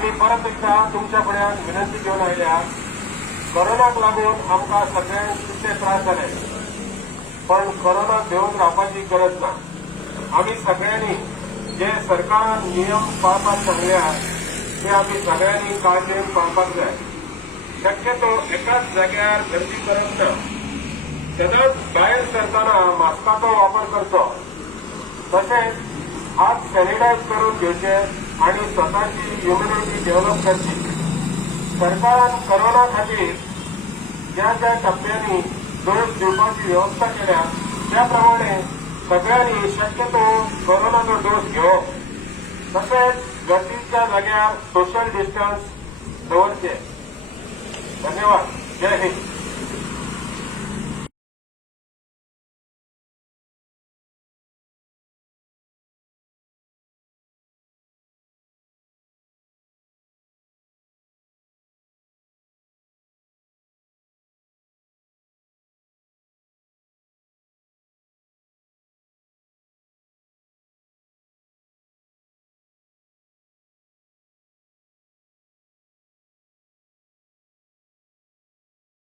आम्ही परत एकदा तुमच्या फुड्यान विनंती घेऊन आयल्या. कोरोनाक लागून आमकां सगळ्यांक कितले त्रास जाले, पण कोरोना भिवून रावपाची गरज ना. आम्ही सगळ्यांनी जे सरकारान नियम पाळपाक सांगल्या ते आम्ही सगळ्यांनी काळजीन पाळपाक जाय. शक्यतो एकाच जाग्यार गर्दी करप ना. सदांच भायर सरतना मास्काचो वापर करचो. तशेंच हात सॅनिटायज करून घेवचे आणि स्वताची इम्युनिटी डेव्हलप करची. सरकारान कोरोना खातीर ज्या ज्या टप्प्यांनी डोस दिवपाची व्यवस्था केल्या त्या प्रमाणे सगळ्यांनी शक्यतो कोरोनाचो डोस घेवप. तशेंच गर्दीच्या जाग्यार सोशल डिस्टन्स दवरचे. धन्यवाद. जय हिंद.